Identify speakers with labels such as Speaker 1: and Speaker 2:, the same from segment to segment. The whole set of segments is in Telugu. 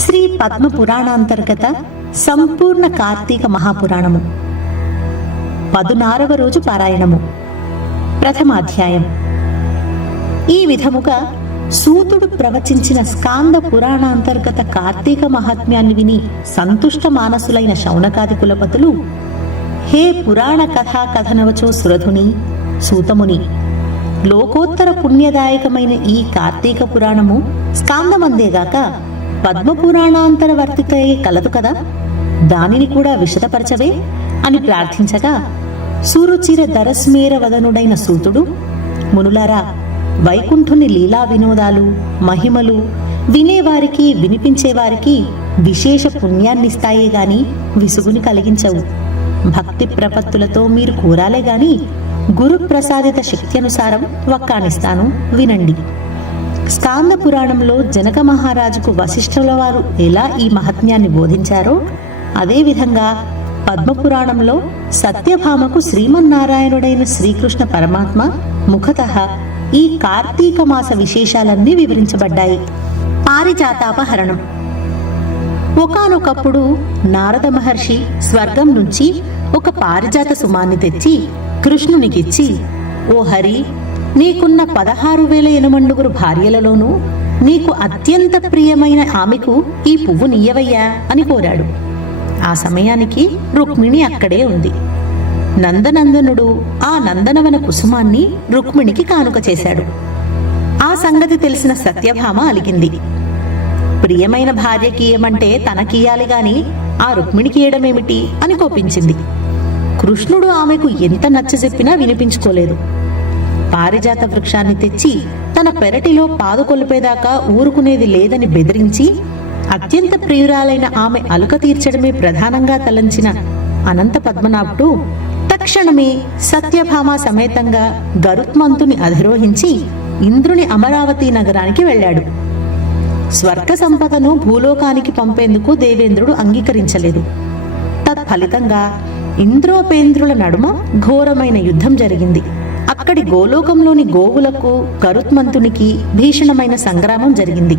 Speaker 1: శ్రీ పద్మ పురాణాంతర్గత సంపూర్ణ కార్తీక మహాపురాణము. పదునారవ రోజు పారాయణము. ప్రథమాధ్యాయం ఈ విధముగా సూతుడు ప్రవచించిన స్కాంద పురాణాంతర్గత కార్తీక మహాత్మ్యాన్ని విని సంతుష్ట మానసులైన శౌనకాది కులపతులు హే పురాణ కథా కథనవచో సురధుని సూతముని లోకోత్తర పుణ్యదాయకమైన ఈ కార్తీక పురాణము స్కాందమందేగాక పద్మపురాణాంతరవర్తికై కలదు కదా? దానిని కూడా విశదపరచవే అని ప్రార్థించగా సూరుచిర దరస్మేర వదనుడైన సూతుడు మునులారా వైకుంఠుని లీలా వినోదాలు మహిమలు వినేవారికి వినిపించేవారికి విశేష పుణ్యాన్నిస్తాయే గాని విసుగుని కలిగించవు. భక్తి ప్రపత్తులతో మీరు కూరాలే గాని గురు ప్రసాదిత శక్తి అనుసారం వక్కానిస్తాను వినండి. స్కాంద పురాణంలో జనక మహారాజుకు వశిష్ఠుల వారు ఎలా ఈ మహత్యాన్ని బోధించారో అదేవిధంగా పద్మపురాణంలో సత్యభామకు శ్రీమన్నారాయణుడైన శ్రీకృష్ణ పరమాత్మ ముఖత ఈ కార్తీక మాస విశేషాలన్నీ వివరించబడ్డాయి. పారిజాతాపహరణం. ఒకానొకప్పుడు నారద మహర్షి స్వర్గం నుంచి ఒక పారిజాత సుమాన్ని తెచ్చి కృష్ణునికిచ్చి ఓ హరి నీకున్న పదహారు వేల ఎనుమండుగురు భార్యలలోనూ నీకు అత్యంత ప్రియమైన ఆమెకు ఈ పువ్వు నీయవయ్యా అని కోరాడు. ఆ సమయానికి రుక్మిణి అక్కడే ఉంది. నందనందనుడు ఆ నందనవన కుసుమాన్ని రుక్మిణికి కానుక చేశాడు. ఆ సంగతి తెలిసిన సత్యభామ అలిగింది. ప్రియమైన భార్యకి ఏమంటే తనకియ్యాలి గాని ఆ రుక్మిణికి ఇయ్యడమేమిటి అని కోపించింది. కృష్ణుడు ఆమెకు ఎంత నచ్చజెప్పినా వినిపించుకోలేదు. పారిజాత వృక్షాన్ని తెచ్చి తన పెరటిలో పాదుకొలిపేదాకా ఊరుకునేది లేదని బెదిరించి అత్యంత ప్రియురాలైన ఆమె అలుక తీర్చడమే ప్రధానంగా తలంచిన అనంత పద్మనాభుడు తక్షణమే సత్యభామ సమేతంగా గరుత్మంతుని అధిరోహించి ఇంద్రుని అమరావతి నగరానికి వెళ్ళాడు. స్వర్గ సంపదను భూలోకానికి పంపేందుకు దేవేంద్రుడు అంగీకరించలేదు. తత్ఫలితంగా ఇంద్రోపేంద్రుల నడుమ ఘోరమైన యుద్ధం జరిగింది. అక్కడి గోలోకంలోని గోవులకు గరుత్మంతునికి భీషణమైన సంగ్రామం జరిగింది.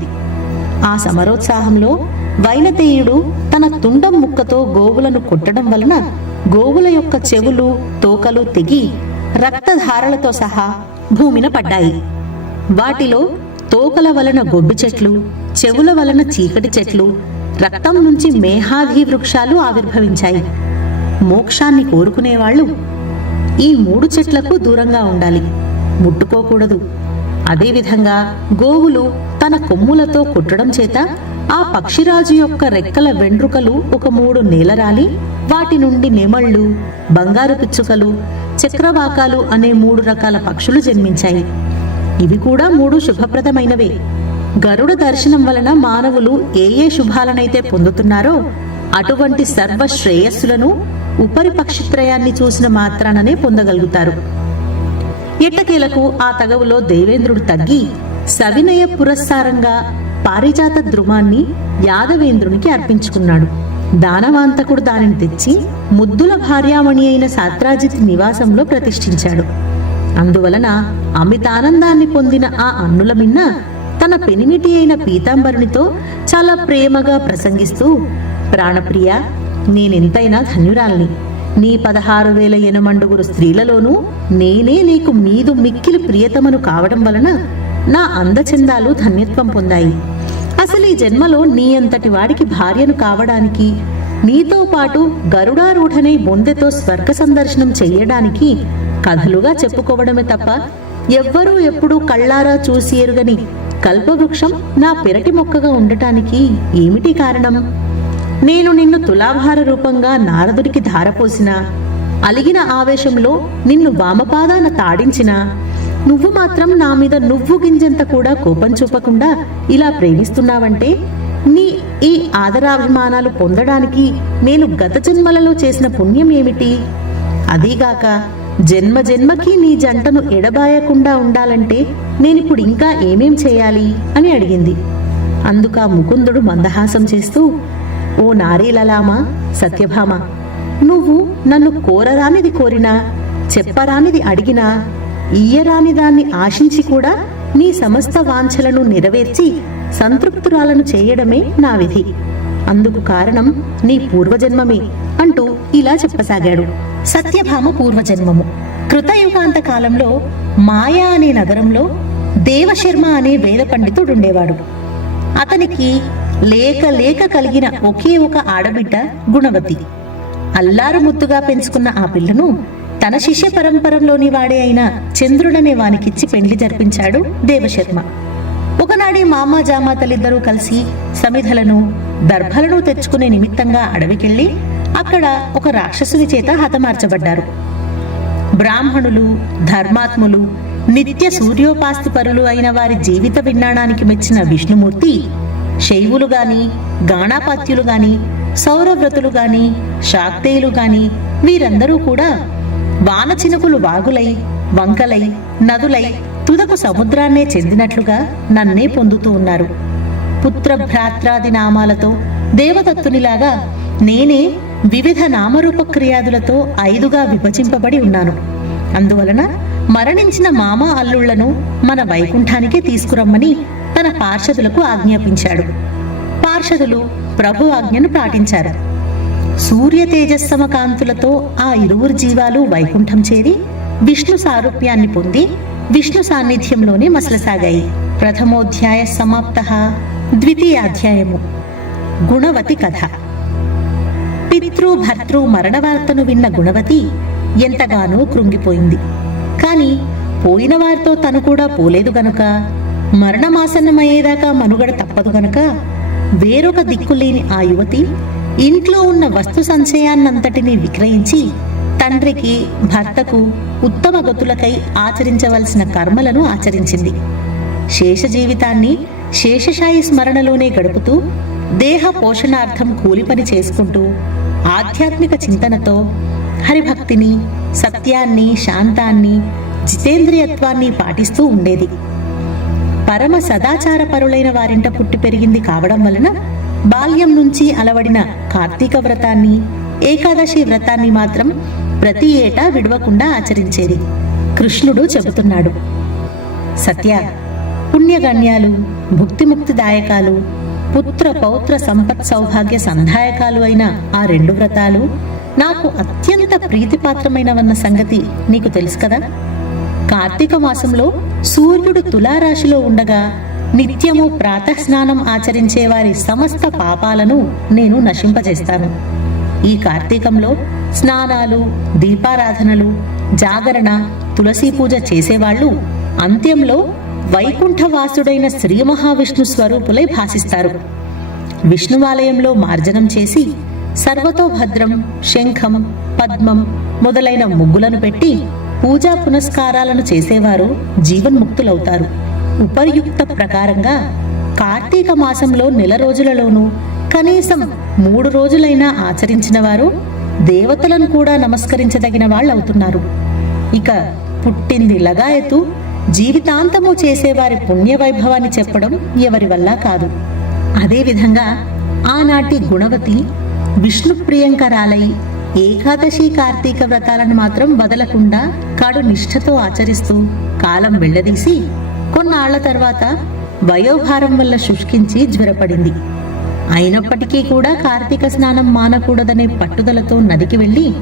Speaker 1: ఆ సమరోత్సాహంలో వైనతేయుడు తన తుండం ముక్కతో గోవులను కొట్టడం వలన గోవుల యొక్క చెవులు తోకలు తెగి రక్తధారలతో సహా భూమిన పడ్డాయి. వాటిలో తోకల వలన గొడ్డు చెట్లు చెవుల వలన చీకటి చెట్లు రక్తం నుంచి మేహాధి వృక్షాలు ఆవిర్భవించాయి. మోక్షాన్ని కోరుకునేవాళ్ళు ఈ మూడు చెట్లకు దూరంగా ఉండాలి. ముట్టుకోకూడదు. అదేవిధంగా గోవులు తన కొమ్ములతో కుట్టడం చేత ఆ పక్షిరాజు యొక్క రెక్కల వెండ్రుకలు ఒక మూడు నేలరాలి. వాటి నుండి నెమళ్ళు బంగారు పిచ్చుకలు చక్రవాకాలు అనే మూడు రకాల పక్షులు జన్మించాయి. ఇవి కూడా మూడు శుభప్రదమైనవే. గరుడ దర్శనం వలన మానవులు ఏ ఏ శుభాలనైతే పొందుతున్నారో అటువంటి సర్వ శ్రేయస్సులను ఉపరిపక్షిత్రయాన్ని చూసిన మాత్రాననే పొందగలుగుతారు. ఎట్టకేలకు ఆ తగవులో దేవేంద్రుడు తగ్గి సవినయ పురస్సారంగా పారిజాత ద్రుమాన్ని యాదవేంద్రునికి అర్పించుకున్నాడు. దానవాంతకుడు దానిని తెచ్చి ముద్దుల భార్యామణి అయిన సాత్రాజిత్ నివాసంలో ప్రతిష్ఠించాడు. అందువలన అమితానందాన్ని పొందిన ఆ అన్నుల మిన్న తన పెనిమిటి అయిన పీతాంబరునితో చాలా ప్రేమగా ప్రసంగిస్తూ ప్రాణప్రియ నేనెంతైనా ధన్యురాల్ని. నీ పదహారు వేల ఎనమండుగురు స్త్రీలలోనూ నేనే నీకు మీదు మిక్కిలి ప్రియతమను కావడం వలన నా అందచందాలు ధన్యత్వం పొందాయి. అసలు ఈ జన్మలో నీ అంతటి వాడికి భార్యను కావడానికి నీతో పాటు గరుడారూఢనై బొందెతో స్వర్గ సందర్శనం చెయ్యడానికి కథలుగా చెప్పుకోవడమే తప్ప ఎవ్వరూ ఎప్పుడూ కళ్ళారా చూసి ఎరుగని కల్పవృక్షం నా పెరటి మొక్కగా ఉండటానికి ఏమిటి కారణం? నేను నిన్ను తులాభార రూపంగా నారదుడికి ధారపోసిన అలిగిన ఆవేశంలో నిన్ను వామపాదాన తాడించిన నువ్వు మాత్రం నా మీద నువ్వు గింజంత కూడా కోపం చూపకుండా ఇలా ప్రేమిస్తున్నావంటే నీ ఈ ఆదరాభిమానాలు పొందడానికి నేను గత జన్మలలో చేసిన పుణ్యం ఏమిటి? అదీగాక జన్మ జన్మకి నీ జంటను ఎడబాయకుండా ఉండాలంటే నేనిప్పుడు ఇంకా ఏమేం చేయాలి? అని అడిగింది. అందుక ముకుందుడు మందహాసం చేస్తూ ఓ నారీలలామా సత్యభామ నువ్వు నన్ను కోరరానిది కోరినా చెప్పరానిది అడిగినా ఇయ్యరాని దాన్ని ఆశించి కూడా నీ సమస్త వాంఛలను నెరవేర్చి సంతృప్తురాలను చేయడమే నా విధి. అందుకు కారణం నీ పూర్వజన్మమే అంటూ ఇలా చెప్పసాగాడు. సత్యభామ పూర్వజన్మము. కృతయుగాంత కాలంలో మాయా అనే నగరంలో దేవశర్మ అనే వేద పండితుడుండేవాడు అతనికి లేక లేక కలిగిన ఒకే ఒక ఆడబిడ్డ గుణవతి. అల్లారు ముత్తుగా పెంచుకున్న ఆ పిల్లను తన శిష్య పరంపరలోని వాడే అయిన చంద్రుడనే వానికిచ్చి పెండ్లి జరిపించాడు దేవశర్మ. ఒకనాడే మామ జామాతలిద్దరూ కలిసి సమిధలను దర్భలను తెచ్చుకునే నిమిత్తంగా అడవికెళ్ళి అక్కడ ఒక రాక్షసుని చేత హతమార్చబడ్డారు. బ్రాహ్మణులు ధర్మాత్ములు నిత్య సూర్యోపాస్తి పరులు అయిన వారి జీవిత విజ్ఞానానికి మెచ్చిన విష్ణుమూర్తి శైవులు గాని గాణాపాత్యులు గాని సౌరవ్రతులు గాని శాక్తేయులు గాని వీరందరూ కూడా వాన చినుకులు వాగులై వంకలై నదులై తుదకు సముద్రాన్నే చెందినట్లుగా నన్నే పొందుతూ ఉన్నారు. పుత్ర భ్రాత్రాది నామాలతో దేవదత్తునిలాగా నేనే వివిధ నామరూప క్రియాదులతో ఐదుగా విభజింపబడి ఉన్నాను. అందువలన మరణించిన మామ అల్లుళ్ళను మన వైకుంఠానికి తీసుకురమ్మని తన పార్షదులకు ఆజ్ఞాపించాడు. పార్షదులు ప్రభు ఆజ్ఞను పాటించారు. సూర్య తేజస్సమ కాంతులతో ఆ ఇరువురు జీవాలు వైకుంఠం చేరి విష్ణు సారూప్యాన్ని పొంది విష్ణు సాన్నిధ్యంలోనే మసలసాగాయి. ప్రథమోధ్యాయ సమాప్త ద్వితీయాధ్యాయము. గుణవతి కథ. పితృ భర్తృ మరణ వార్తను విన్న గుణవతి ఎంతగానో కృంగిపోయింది. కాని పోయిన వారితో తను కూడా పోలేదు గనుక మరణమాసన్నమయ్యేదాకా మనుగడ తప్పదు గనక వేరొక దిక్కులేని ఆ యువతి ఇంట్లో ఉన్న వస్తు సంచయాన్నంతటినీ విక్రయించి తండ్రికి భర్తకు ఉత్తమ గతులకై ఆచరించవలసిన కర్మలను ఆచరించింది. శేష జీవితాన్ని శేషశాయి స్మరణలోనే గడుపుతూ దేహ పోషణార్థం కూలి పని చేసుకుంటూ ఆధ్యాత్మిక చింతనతో హరిభక్తిని సత్యాన్ని శాంతాన్ని జితేంద్రియత్వాన్ని పాటిస్తూ ఉండేది. పరమ సదాచార పరులైన వారింట పుట్టి పెరిగింది కావడం వలన బాల్యం నుంచి అలవడిన కార్తీక వ్రతాన్ని ఏకాదశి వ్రతాన్ని మాత్రం ప్రతి ఏటా విడవకుండా ఆచరించేది కృష్ణుడు చెబుతున్నాడు. సత్య పుణ్యగణ్యాలు భుక్తిముక్తిదాయకాలు పుత్ర పౌత్ర సంపత్ సౌభాగ్య సంధాయకాలు అయిన ఆ రెండు వ్రతాలు నాకు అత్యంత ప్రీతిపాత్రమైనవన్న సంగతి నీకు తెలుసు కదా? కార్తీక మాసంలో సూర్యుడు తులారాశిలో ఉండగా నిత్యము ప్రాతస్నానం ఆచరించే వారి సమస్త పాపాలను నేను నశింపజేస్తాను. ఈ కార్తీకంలో స్నానాలు దీపారాధనలు జాగరణ తులసి పూజ చేసేవాళ్ళు అంత్యంలో వైకుంఠవాసుడైన శ్రీ మహావిష్ణు స్వరూపులై భాసిస్తారు. విష్ణువాలయంలో మార్జనం చేసి సర్వతోభద్రం శంఖం పద్మం మొదలైన ముగ్గులను పెట్టి పూజా పునస్కారాలను చేసేవారు జీవన్ముక్తులవుతారు. ఉపర్యుక్త ప్రకారంగా కార్తీక మాసంలో నెల రోజులలోనూ కనీసం మూడు రోజులైనా ఆచరించిన వారు దేవతలను కూడా నమస్కరించదగిన వాళ్ళు అవుతున్నారు ఇక పుట్టింది లగాయతు జీవితాంతము చేసేవారి పుణ్యవైభవాన్ని చెప్పడం ఎవరి వల్ల కాదు. అదేవిధంగా ఆనాటి గుణవతి విష్ణు ప్రియంకరాలై ఏకాదశి కార్తీక వ్రతాలను మాత్రం వదలకుండా కాడు నిష్ఠతో ఆచరిస్తూ కాలం వెళ్ళదీసి కొన్నాళ్ళ తర్వాత వయోభారం వల్ల శుష్కించి జ్వరపడింది. అయినప్పటికీ కూడా కార్తీక స్నానం మానకూడదనే పట్టుదలతో నదికి వెళ్ళి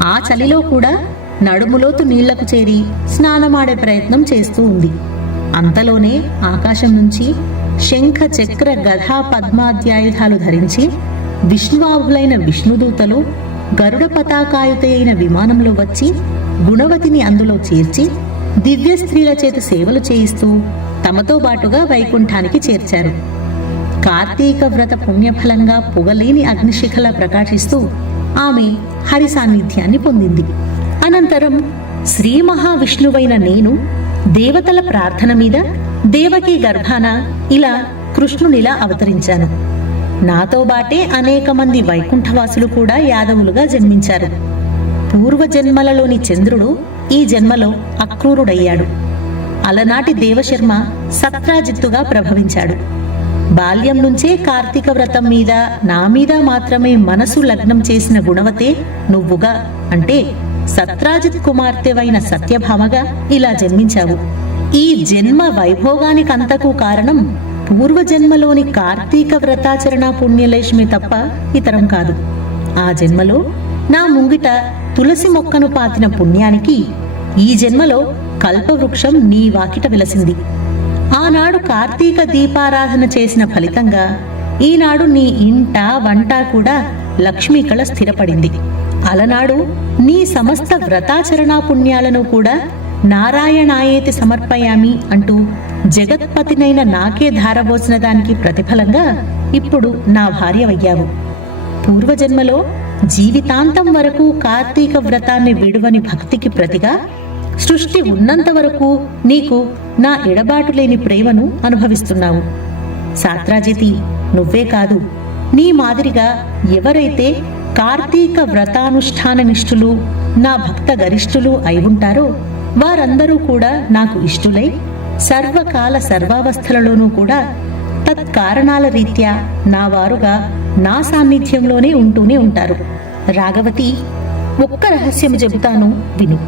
Speaker 1: ఆ చలిలో కూడా నడుములోతు నీళ్ళకు చేరి స్నానమాడే ప్రయత్నం చేస్తూ ఉంది. అంతలోనే ఆకాశం నుంచి శంఖ చక్ర గధా పద్మాధ్యాయుధాలు ధరించి విష్ణువాహులైన విష్ణుదూతలు గరుడ పతాకాయుత అయిన విమానంలో వచ్చి గుణవతిని అందులో చేర్చి దివ్య స్త్రీల చేత సేవలు చేయిస్తూ తమతో బాటుగా వైకుంఠానికి చేర్చారు. కార్తీక వ్రత పుణ్యఫలంగా పొగలేని అగ్నిశిఖలా ప్రకాశిస్తూ ఆమె హరి సాన్నిధ్యాన్ని పొందింది. అనంతరం శ్రీ మహావిష్ణువైన నేను దేవతల ప్రార్థన మీద దేవకి గర్భాన ఇలా కృష్ణునిలా అవతరించాను. నాతో బాటే అనేక మంది వైకుంఠవాసులు కూడా యాదవులుగా జన్మించారు. పూర్వజన్మలలోని చంద్రుడు ఈ జన్మలో అక్రూరుడయ్యాడు. అలనాటి దేవశర్మ సత్రాజిత్తుగా ప్రభవించాడు. బాల్యం నుంచే కార్తీక వ్రతం మీద నా మీద మాత్రమే మనసు లగ్నం చేసిన గుణవతే నువ్వుగా అంటే సత్రాజిత్ కుమార్తెవైన సత్యభామగా ఇలా జన్మించావు. ఈ జన్మ వైభోగానికంతకు కారణం పూర్వజన్మలోని కార్తీక వ్రతాచరణ పుణ్యలక్ష్మి తప్ప ఇతరం కాదు. ఆ జన్మలో నా ముంగిట తులసి మొక్కను పాతిన పుణ్యానికి ఈ జన్మలో కల్పవృక్షం నీ వాకిట విలసింది. ఆనాడు కార్తీక దీపారాధన చేసిన ఫలితంగా ఈనాడు నీ ఇంట వంట కూడా లక్ష్మీ కళ స్థిరపడింది. అలనాడు నీ సమస్త వ్రతాచరణా పుణ్యాలను కూడా నారాయణాయేతి సమర్పయామి అంటూ జగత్పతినైన నాకే ధారబోసిన దానికి ప్రతిఫలంగా ఇప్పుడు నా భార్యవయ్యావు. పూర్వజన్మలో జీవితాంతం వరకు కార్తీక వ్రతాన్ని విడువని భక్తికి ప్రతిగా సృష్టి ఉన్నంత వరకు నీకు నా ఎడబాటు లేని ప్రేమను అనుభవిస్తున్నావు. సాత్రాజితి నువ్వే కాదు నీ మాదిరిగా ఎవరైతే కార్తీక వ్రతానుష్ఠాన నిష్ఠులు నా భక్త గరిష్ఠులు అయి ఉంటారో వారందరూ కూడా నాకు ఇష్టులై సర్వకాల సర్వావస్థలలోనూ కూడా తత్కారణాల రీత్యా నా వారుగా నా సాన్నిధ్యంలోనే ఉంటూనే ఉంటారు. రాఘవతి ఒక్క రహస్యము చెబుతాను విను.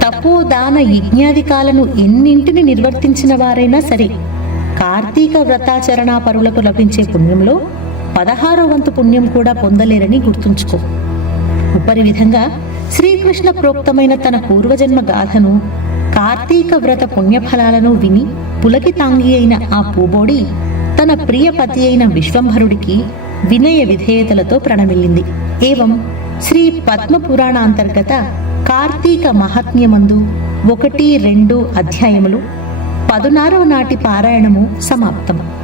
Speaker 1: తపోదాన యజ్ఞాధికాలను ఎన్నింటిని నిర్వర్తించిన వారైనా సరే కార్తీక వ్రతాచరణా పరులకు లభించే పుణ్యంలో పదహారో వంతు పుణ్యం కూడా పొందలేరని గుర్తుంచుకో. ఉపరి విధంగా శ్రీకృష్ణ ప్రోక్తమైన తన పూర్వజన్మ గాథను కార్తీక వ్రత పుణ్యఫలాలను విని పులకితాంగి అయిన ఆ పూబోడి తన ప్రియ పతి అయిన విశ్వంభరుడికి వినయ విధేయతలతో ప్రణమిల్లింది. ఏవం శ్రీ పద్మ పురాణ అంతర్గత కార్తీక మహాత్మ్యమందు ఒకటి రెండు అధ్యాయములు పదునారవ నాటి పారాయణము సమాప్తము.